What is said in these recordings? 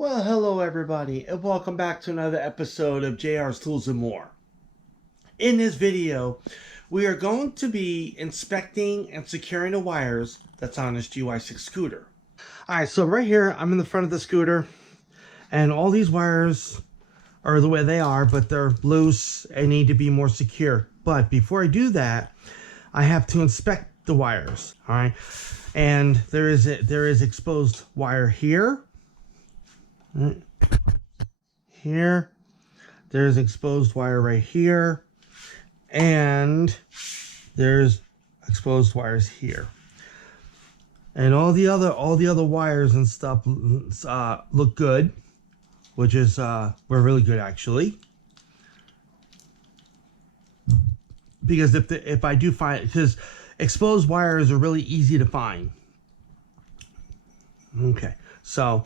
Well, hello everybody, and welcome back to another episode of JR's Tools and More. In this video, we are going to be inspecting and securing the wires that's on this GY6 scooter. Alright, so right here, I'm in the front of the scooter, and all these wires are the way they are, but they're loose and need to be more secure. But before I do that, I have to inspect the wires, alright? And there is exposed wire here. Here, there's exposed wire right here, and there's exposed wires here, and all the other wires and stuff look good, which is we're really good actually, because if I do find, because exposed wires are really easy to find. Okay, so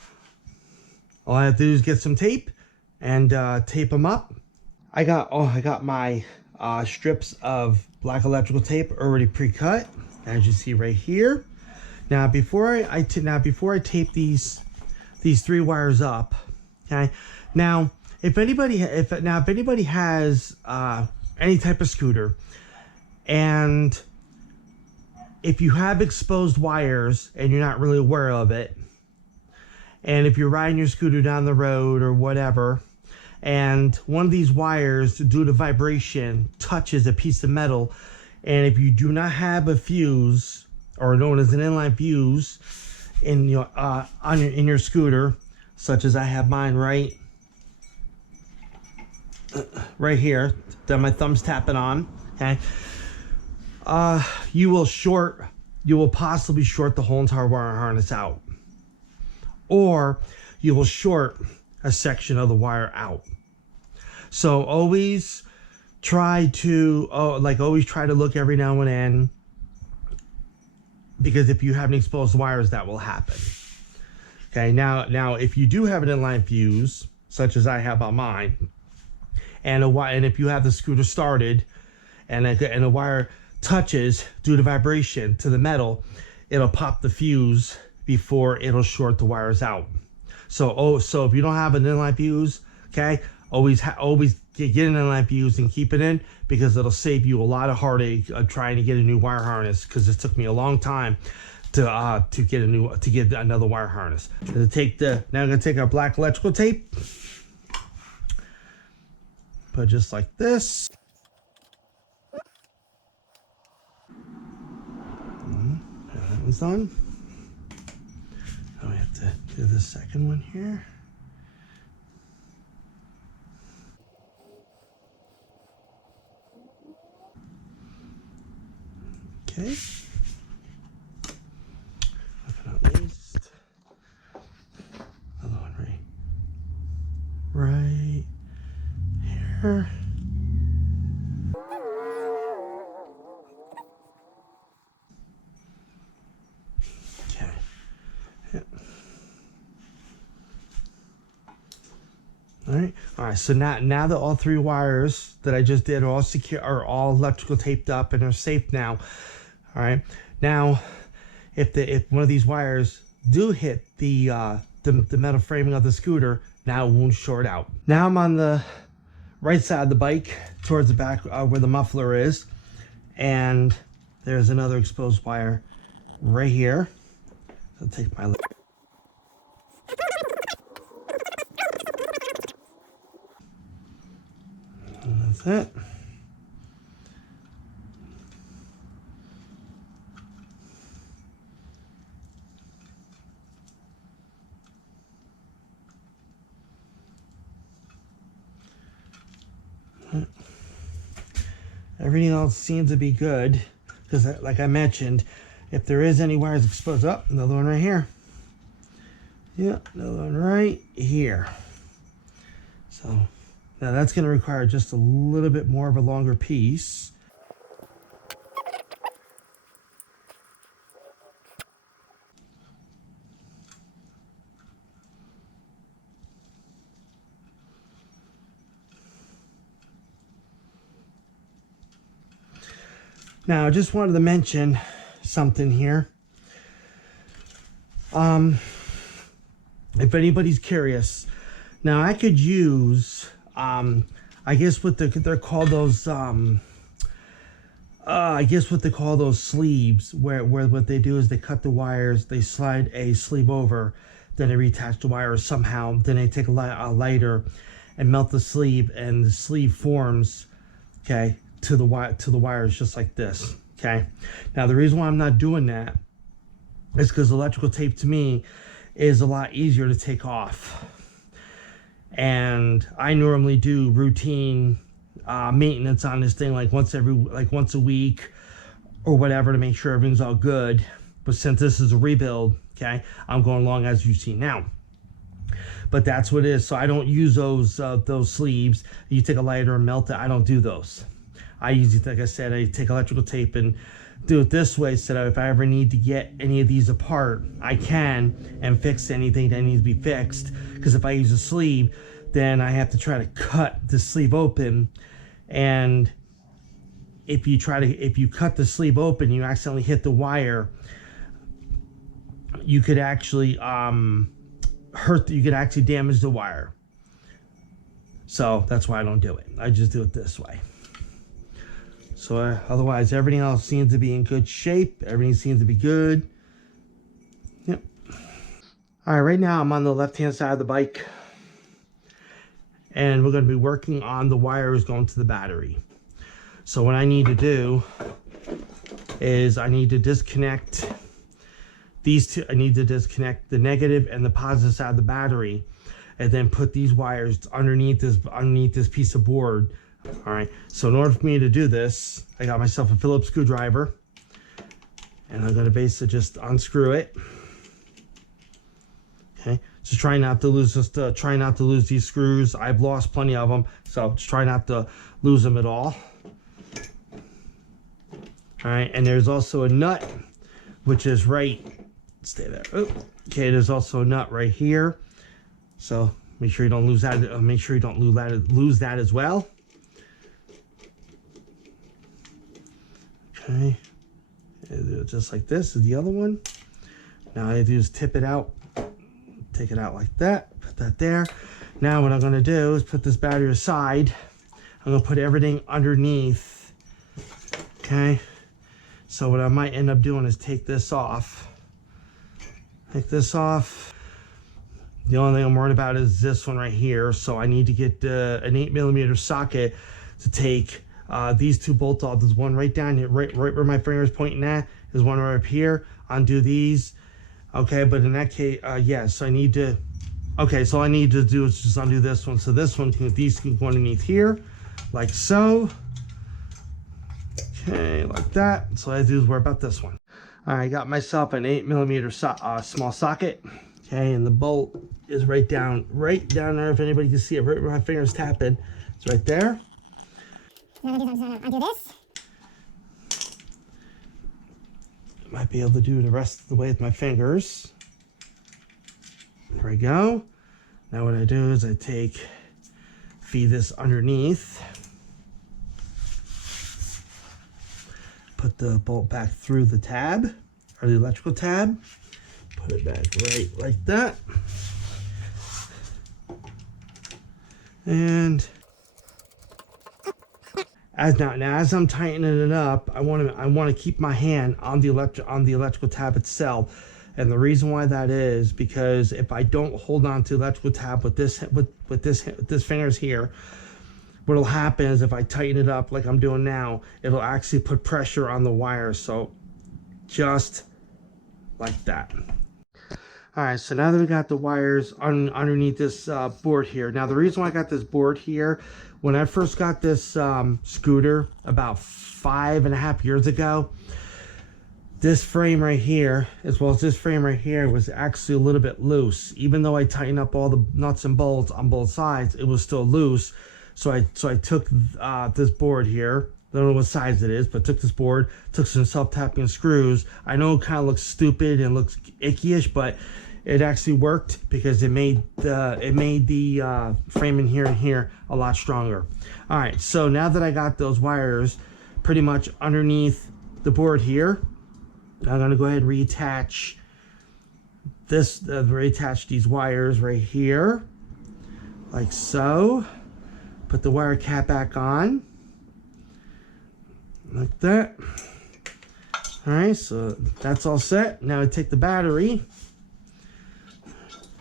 all I have to do is get some tape and tape them up. I got my strips of black electrical tape already pre-cut, as you see right here. Now before I tape these three wires up, okay. Now if anybody has any type of scooter, and if you have exposed wires and you're not really aware of it, and if you're riding your scooter down the road or whatever, and one of these wires, due to vibration, touches a piece of metal, and if you do not have a fuse, or known as an inline fuse, in your scooter, such as I have mine right here that my thumb's tapping on, okay, you will possibly short the whole entire wire harness out, or you will short a section of the wire out. So always try to look every now and then, because if you have any exposed wires, that will happen. Okay, now if you do have an inline fuse, such as I have on mine, and if you have the scooter started and a wire touches due to vibration to the metal, it'll pop the fuse before it'll short the wires out. So if you don't have an inline fuse, okay, always get an inline fuse and keep it in, because it'll save you a lot of heartache of trying to get a new wire harness, because it took me a long time to get another wire harness. Now I'm gonna take our black electrical tape, put it just like this. That was done. Now we have to do the second one here. Okay. Last but not least, another one right here. Okay. Yeah. All right. So now that all three wires that I just did are all secure, are all electrical taped up and are safe now. All right. Now, if one of these wires do hit the metal framing of the scooter, now it won't short out. Now I'm on the right side of the bike, towards the back where the muffler is, and there's another exposed wire right here. So I'll take my. And that's it. Everything else seems to be good, because like I mentioned, if there is any wires exposed, up, another one right here. Yeah, another one right here. So now that's going to require just a little bit more of a longer piece. Now, I just wanted to mention something here. if anybody's curious. Now I could use, I guess what they're called those, I guess what they call those sleeves, where what they do is they cut the wires, they slide a sleeve over, then they reattach the wires somehow, then they take a lighter and melt the sleeve, and the sleeve forms, okay, to the wires just like this. Okay, now the reason why I'm not doing that is because electrical tape to me is a lot easier to take off, and I normally do routine maintenance on this thing like once a week or whatever, to make sure everything's all good. But since this is a rebuild, okay, I'm going along as you see now. But that's what it is. So I don't use those sleeves. You take a lighter and melt it. I don't do those. I usually, like I said, I take electrical tape and do it this way, so that if I ever need to get any of these apart, I can, and fix anything that needs to be fixed. Because if I use a sleeve, then I have to try to cut the sleeve open, and if you cut the sleeve open, you accidentally hit the wire, you could actually you could actually damage the wire. So that's why I don't do it. I just do it this way. So otherwise, everything else seems to be in good shape. Everything seems to be good. Yep. All right, right now I'm on the left-hand side of the bike, and we're going to be working on the wires going to the battery. So what I need to do is I need to disconnect these two. I need to disconnect the negative and the positive side of the battery, and then put these wires underneath this piece of board. All right, so in order for me to do this, I got myself a Phillips screwdriver, and I'm going to basically just unscrew it. Okay, just try not to lose these screws. I've lost plenty of them, so just try not to lose them at all. All right, and there's also a nut, which is right. Stay there. Oh, okay, there's also a nut right here, so make sure you don't lose that. Make sure you don't lose that as well. Okay, and do it just like this is the other one. Now all I do is tip it out, take it out like that, put that there. Now what I'm going to do is put this battery aside. I'm going to put everything underneath. Okay, so what I might end up doing is take this off. Take this off. The only thing I'm worried about is this one right here. So I need to get an 8mm socket to take these two bolts off. There's one right down here, right where my finger is pointing at. There's one right up here. Undo these. Okay, but in that case, yes, I need to. Okay, so all I need to do is just undo this one. So this one, these can go underneath here, like so. Okay, like that. So all I do is worry about this one. All right, I got myself an 8mm small socket. Okay, and the bolt is right down there. If anybody can see it, right where my finger's tapping, it's right there. Now I'm going to undo this. Might be able to do the rest of the way with my fingers. There we go. Now what I do is I feed this underneath, put the bolt back through the tab, or the electrical tab, put it back right like that, and as I'm tightening it up, I want to keep my hand on the electrical tab itself. And the reason why that is because if I don't hold on to the electrical tab with this fingers here, what'll happen is if I tighten it up like I'm doing now, it'll actually put pressure on the wire. So just like that. All right, so now that we got the wires underneath this board here. Now the reason why I got this board here, when I first got this scooter about 5.5 years ago, this frame right here, as well as this frame right here, was actually a little bit loose. Even though I tightened up all the nuts and bolts on both sides, it was still loose. So I took this board here. I don't know what size it is, but took this board, took some self-tapping screws. I know it kind of looks stupid and looks icky-ish, but it actually worked because it made the frame in here and here a lot stronger. All right, so now that I got those wires pretty much underneath the board here, I'm gonna go ahead and reattach reattach these wires right here, like so. Put the wire cap back on, like that. All right, so that's all set. Now I take the battery,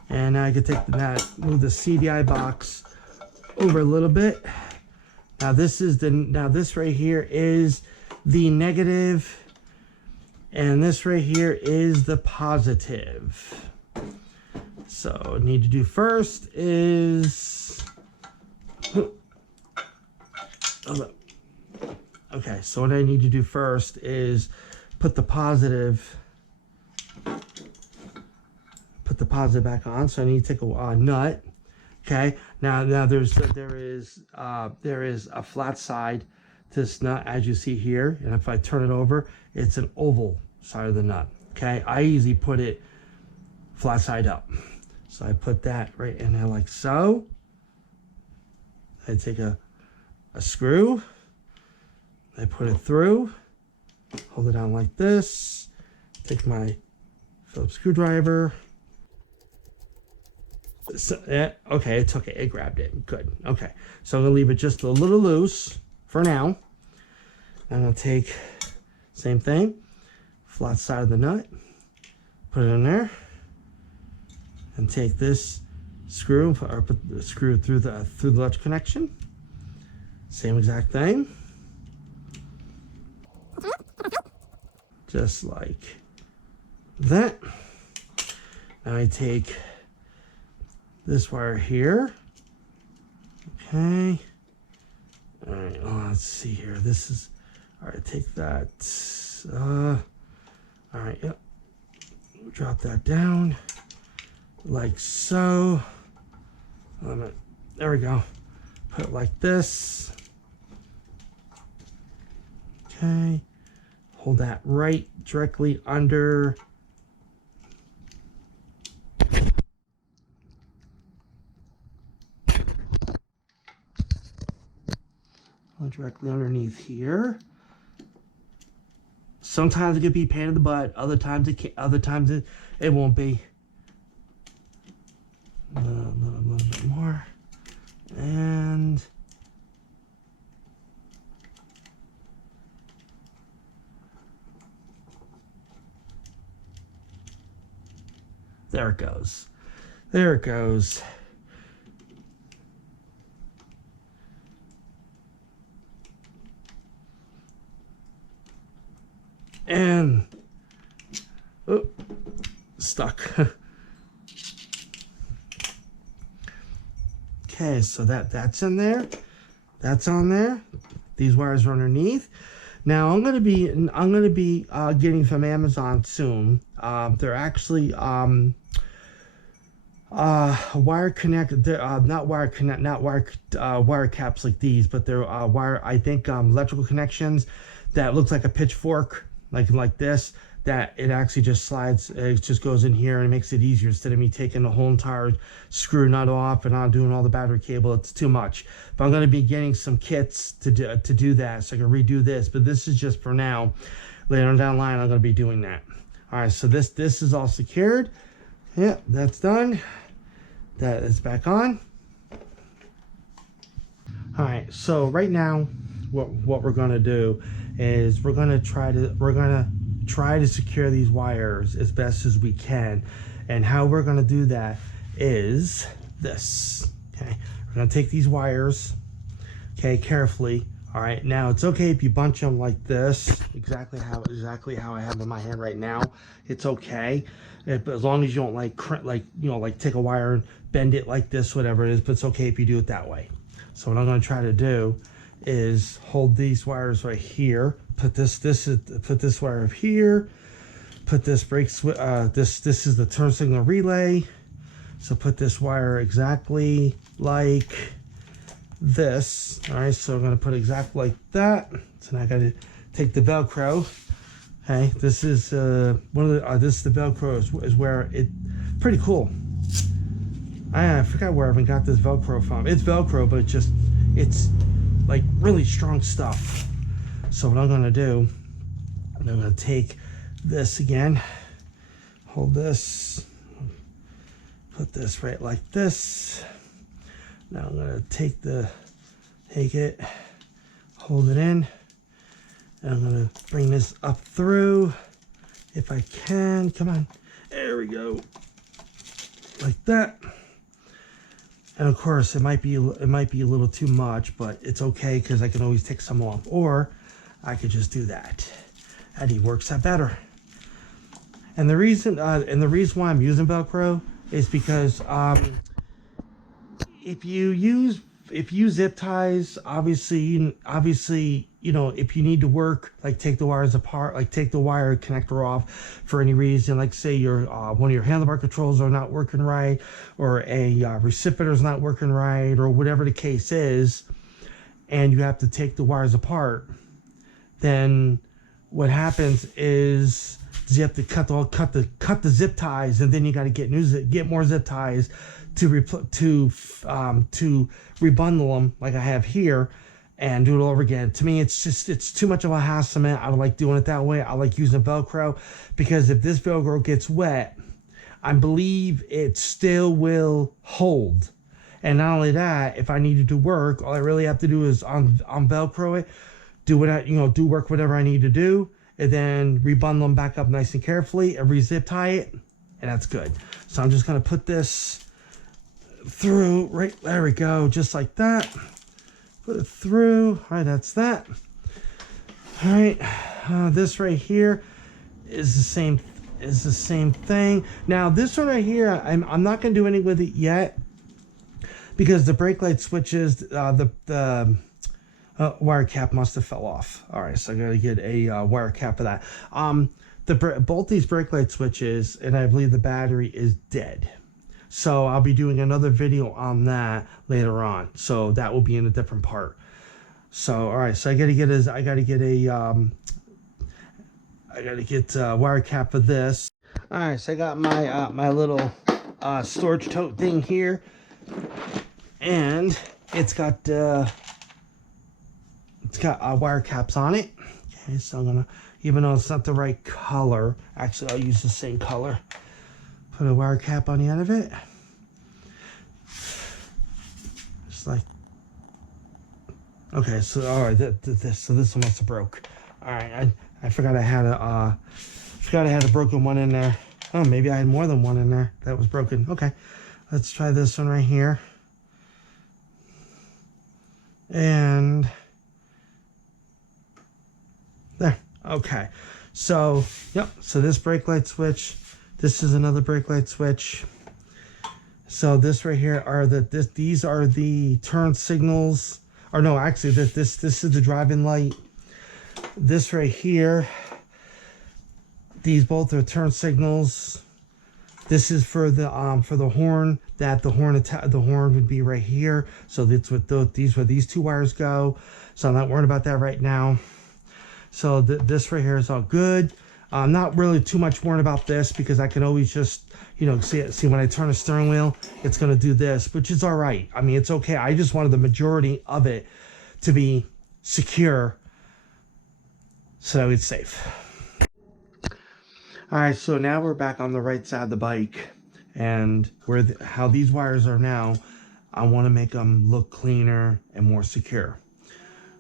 and I can move the CDI box over a little bit. Now this right here is the negative, and this right here is the positive. So what I need to do first is, okay, so what I need to do first is put the positive back on. So I need to take a nut. Okay, now there is a flat side to this nut, as you see here, and if I turn it over, it's an oval side of the nut. Okay, I usually put it flat side up, so I put that right in there like so. I take a screw, I put it through, hold it down like this, take my Phillips screwdriver. So, okay, it took it. It grabbed it. Good. Okay, so I'm gonna leave it just a little loose for now. I'm gonna take same thing, flat side of the nut, put it in there, and take this screw or put the screw through the electric connection. Same exact thing, just like that. Now I take this wire here. Okay. All right. Oh, let's see here. This is all right. Take that. All right. Yep. Drop that down like so. There we go. Put it like this. Okay. Hold that right directly under. Directly underneath here. Sometimes it could be a pain in the butt. Other times it can't, other times it won't be. A little bit more, and there it goes. There it goes. And oh, stuck. Okay, so that's in there. That's on there. These wires are underneath. Now I'm gonna be getting from Amazon soon. They're actually wire connect. Not wire connect. Not wire caps like these, but they're electrical connections that looks like a pitchfork. Like this, that it actually just slides, it just goes in here and it makes it easier instead of me taking the whole entire screw nut off and I'm doing all the battery cable. It's too much. But I'm going to be getting some kits to do that, so I can redo this, but this is just for now. Later on down the line I'm going to be doing that. All right, so this is all secured. Yeah, that's done. That is back on. All right, so right now what we're going to do is we're gonna try to secure these wires as best as we can, and how we're gonna do that is this. Okay, we're gonna take these wires, okay, carefully. All right, now it's okay if you bunch them like this, exactly how I have in my hand right now. It's okay, as long as you don't like take a wire and bend it like this, whatever it is. But it's okay if you do it that way. So what I'm gonna try to do is hold these wires right here, put this wire up here, put this brake switch, this is the turn signal relay, so put this wire exactly like this. All right, so I'm going to put exactly like that. So now I got to take the velcro. Okay, this is this is the velcro is where it pretty cool. I forgot where I even got this velcro from. It's velcro, but it's like really strong stuff. So what I'm gonna do, I'm gonna take this again, hold this Put this right like this. Now I'm gonna take it, hold it in, and I'm gonna bring this up through if I can. Come on, there we go, like that. And of course, it might be a little too much, but it's okay because I can always take some off, or I could just do that, and it works out better. And the reason why I'm using Velcro is because if you zip ties, obviously, you know, if you need to work, like take the wires apart, like take the wire connector off for any reason, like say your one of your handlebar controls are not working right, or a recipiter is not working right, or whatever the case is, and you have to take the wires apart, then what happens is you have to cut the zip ties, and then you got to get more zip ties to rebundle them like I have here, and do it all over again. To me, it's too much of a hassle, man. I don't like doing it that way. I like using Velcro, because if this Velcro gets wet, I believe it still will hold. And not only that, if I needed to work, all I really have to do is on Velcro it, do work whatever I need to do, and then rebundle them back up nice and carefully and re-zip tie it, and that's good. So I'm just gonna put this through right there, we go, just like that. Put it through. All right, that's that. All right, this right here is the same thing. Now this one right here, I'm not gonna do anything with it yet, because the brake light switches, the wire cap must have fell off. All right, so I gotta get a wire cap for that. Both these brake light switches, and I believe the battery is dead. So I'll be doing another video on that later on. So that will be in a different part. So all right, so I gotta get a wire cap for this. All right, so I got my my little storage tote thing here, and it's got wire caps on it. Okay, so I'm gonna, even though it's not the right color, actually I'll use the same color. Put a wire cap on the end of it. Just like, okay, so all right, so this one must have broke. All right, I forgot I had a broken one in there. Oh, maybe I had more than one in there that was broken. Okay, let's try this one right here. And there. Okay, so yep, so this brake light switch, this is another brake light switch. So this right here are these are the turn signals, or no, actually this is the driving light. This right here, these both are turn signals. This is for the horn, that the horn would be right here. So that's what these two wires go. So I'm not worried about that right now. So this right here is all good. I'm not really too much worried about this, because I can always just, you know, see when I turn the steering wheel, it's going to do this, which is all right. I mean, it's okay. I just wanted the majority of it to be secure, so it's safe. All right, so now we're back on the right side of the bike, and how these wires are now, I want to make them look cleaner and more secure.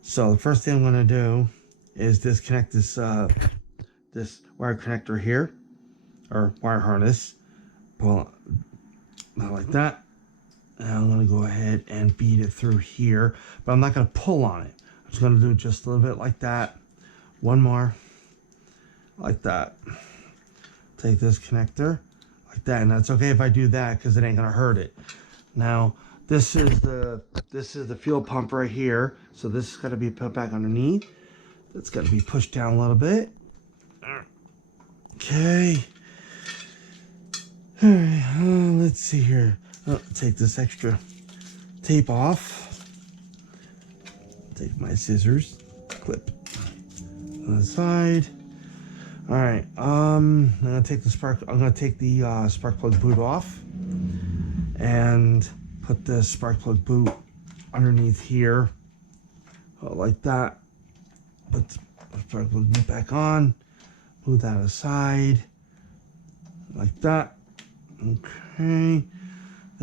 So the first thing I'm going to do is disconnect this this wire connector here, or wire harness. Pull it like that. And I'm going to go ahead and beat it through here, but I'm not going to pull on it. I'm just going to do just a little bit like that. One more, like that. Take this connector like that, and that's okay if I do that, because it ain't gonna hurt it. Now this is the fuel pump right here, so this is gonna be put back underneath. It's gonna be pushed down a little bit. Okay. All right, let's see here. Oh, take this extra tape off. Take my scissors, clip on the side. All right, I'm gonna take the spark plug boot off, and put the spark plug boot underneath here, like that. Put the spark plug boot back on, move that aside, like that. Okay,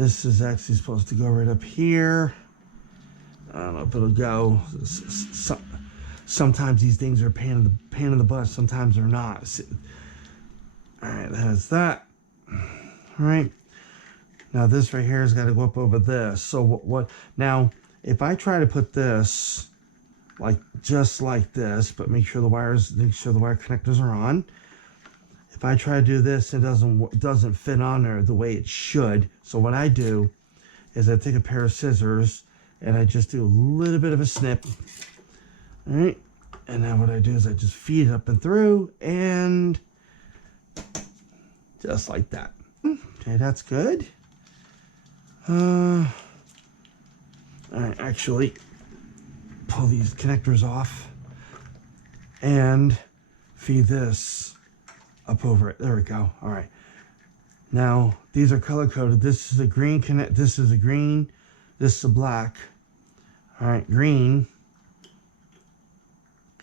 This is actually supposed to go right up here. I don't know if it'll go. Sometimes these things are a pain in the butt. Sometimes they're not. All right, that's that. All right. Now this right here has got to go up over this. So what? Now, if I try to put this like just like this, but make sure the wire connectors are on. If I try to do this, it doesn't fit on there the way it should. So what I do is I take a pair of scissors and I just do a little bit of a snip. All right. And then what I do is I just feed it up and through and just like that. Okay, that's good. All right, actually pull these connectors off and feed this up over it. There we go. All right. Now these are color coded. This is a green connect. This is a green. This is a black. All right, green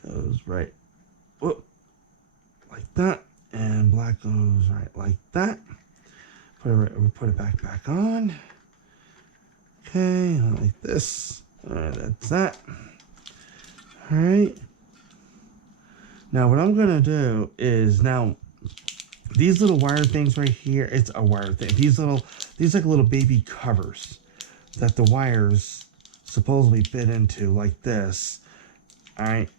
goes right, whoop, like that, and black goes right like that. We'll put it back on. Okay, like this. All right, that's that. All right. Now what I'm gonna do is these little wire things right here. It's a wire thing. These like little baby covers that the wires supposedly fit into, like this. All right.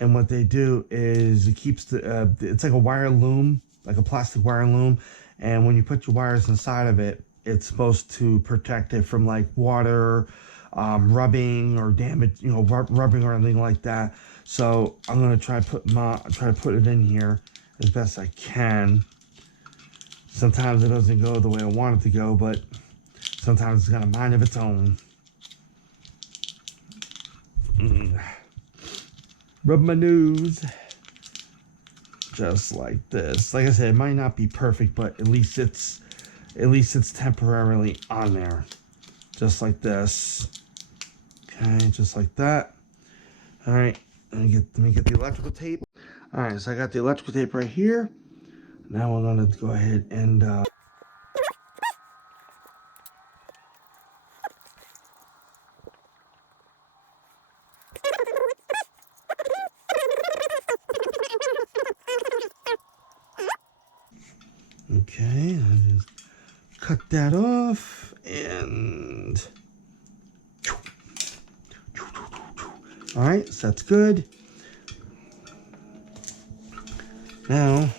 And what they do is it keeps it's like a wire loom, like a plastic wire loom. And when you put your wires inside of it, it's supposed to protect it from like water, rubbing or damage, rubbing or anything like that. So I'm gonna try to put it in here as best I can. Sometimes it doesn't go the way I want it to go, but sometimes it's got a mind of its own. Rub my nose. Just like this. Like I said, it might not be perfect, but at least it's temporarily on there. Just like this. Okay, just like that. All right, let me get the electrical tape. All right, so I got the electrical tape right here. Now we're gonna go ahead and okay, I just cut that off and all right, so that's good. Now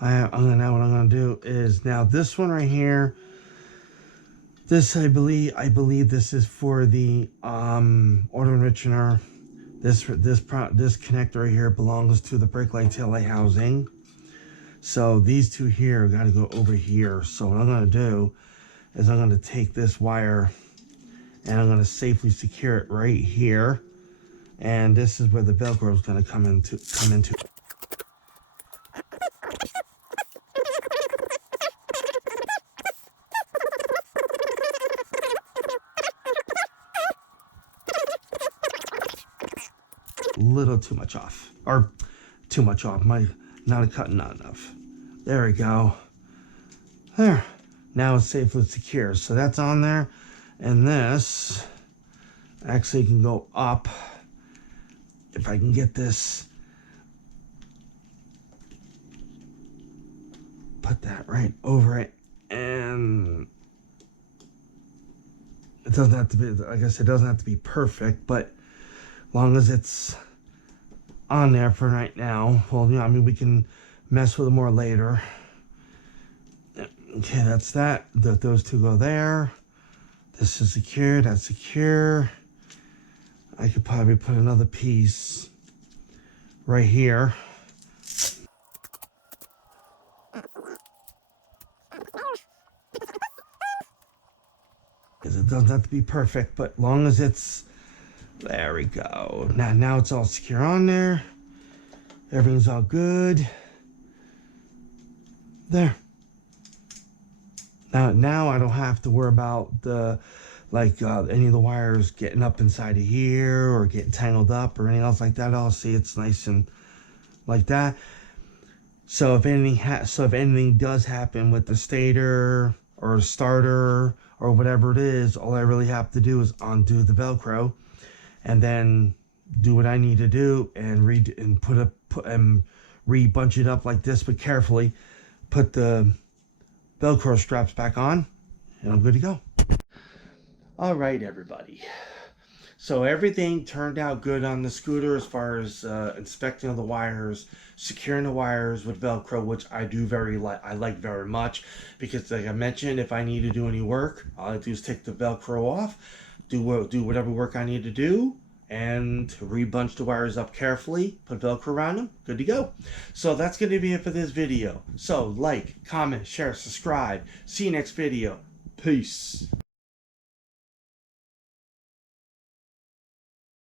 now what I'm gonna do is this one right here. This I believe this is for the auto enricher. This connector right here belongs to the brake light tail light housing. So these two here got to go over here. So what I'm gonna do is I'm gonna take this wire and I'm gonna safely secure it right here. And this is where the velcro is gonna come into. Little too much off, or too much off. Not enough. There we go. There. Now it's safely secure. So that's on there, and this actually can go up. If I can get this, put that right over it, and it doesn't have to be, like I said, it doesn't have to be perfect, but long as it's on there for right now. Well, we can mess with it more later. Okay, that's that. Those two go there. This is secure. That's secure. I could probably put another piece right here. Because it doesn't have to be perfect, but long as it's, there we go. Now it's all secure on there. Everything's all good. There. Now I don't have to worry about any of the wires getting up inside of here or getting tangled up or anything else like that. I'll see it's nice and like that. So if anything does happen with the stator or a starter or whatever it is, all I really have to do is undo the Velcro and then do what I need to do and re-bunch it up like this, but carefully. Put the Velcro straps back on and I'm good to go. All right, everybody. So everything turned out good on the scooter as far as inspecting of the wires, securing the wires with Velcro, which I do I like very much, because like I mentioned, if I need to do any work, all I do is take the Velcro off, do whatever work I need to do, and rebunch the wires up carefully, put Velcro around them, good to go. So that's going to be it for this video. So like, comment, share, subscribe. See you next video. Peace.